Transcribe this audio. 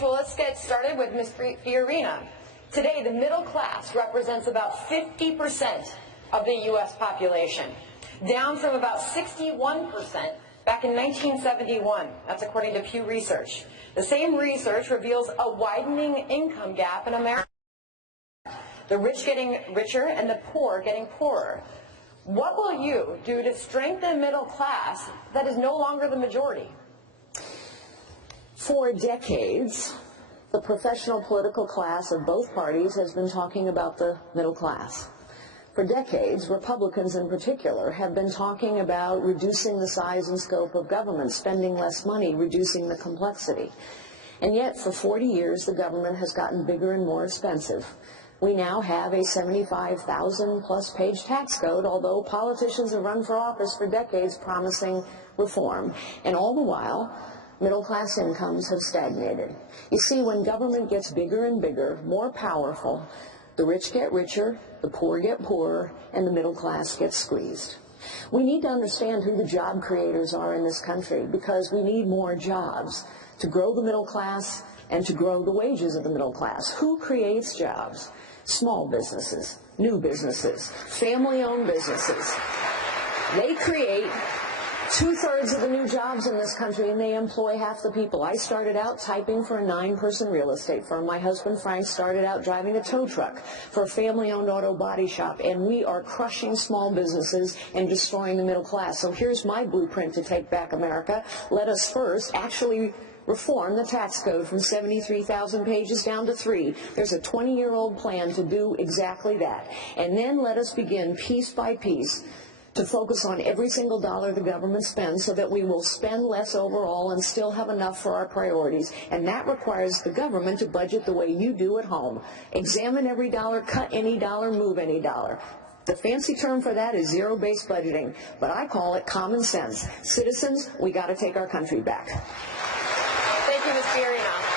Well, let's get started with Ms. Fiorina. Today, the middle class represents about 50% of the U.S. population, down from about 61% back in 1971. That's according to Pew Research. The same research reveals a widening income gap in America, the rich getting richer and the poor getting poorer. What will you do to strengthen middle class that is no longer the majority? For decades, the professional political class of both parties has been talking about the middle class. For decades, Republicans in particular have been talking about reducing the size and scope of government, spending less money, reducing the complexity. And yet, for 40 years, the government has gotten bigger and more expensive. We now have a 75,000-plus page tax code, although politicians have run for office for decades promising reform. And all the while, middle-class incomes have stagnated. You see, when government gets bigger and bigger, more powerful, the rich get richer, the poor get poorer, and the middle class gets squeezed. We need to understand who the job creators are in this country, because we need more jobs to grow the middle class and to grow the wages of the middle class. Who creates jobs? Small businesses, new businesses, family-owned businesses. They create two-thirds of the new jobs in this country, and they employ half the people. I started out typing for a 9-person real estate firm. My husband, Frank, started out driving a tow truck for a family-owned auto body shop, and we are crushing small businesses and destroying the middle class. So here's my blueprint to take back America. Let us first actually reform the tax code from 73,000 pages down to 3. There's a 20-year-old plan to do exactly that. And then let us begin piece by piece to focus on every single dollar the government spends so that we will spend less overall and still have enough for our priorities. And that requires the government to budget the way you do at home. Examine every dollar, cut any dollar, move any dollar. The fancy term for that is zero-based budgeting, but I call it common sense. Citizens, we got to take our country back. Thank you, Ms. Fiorina.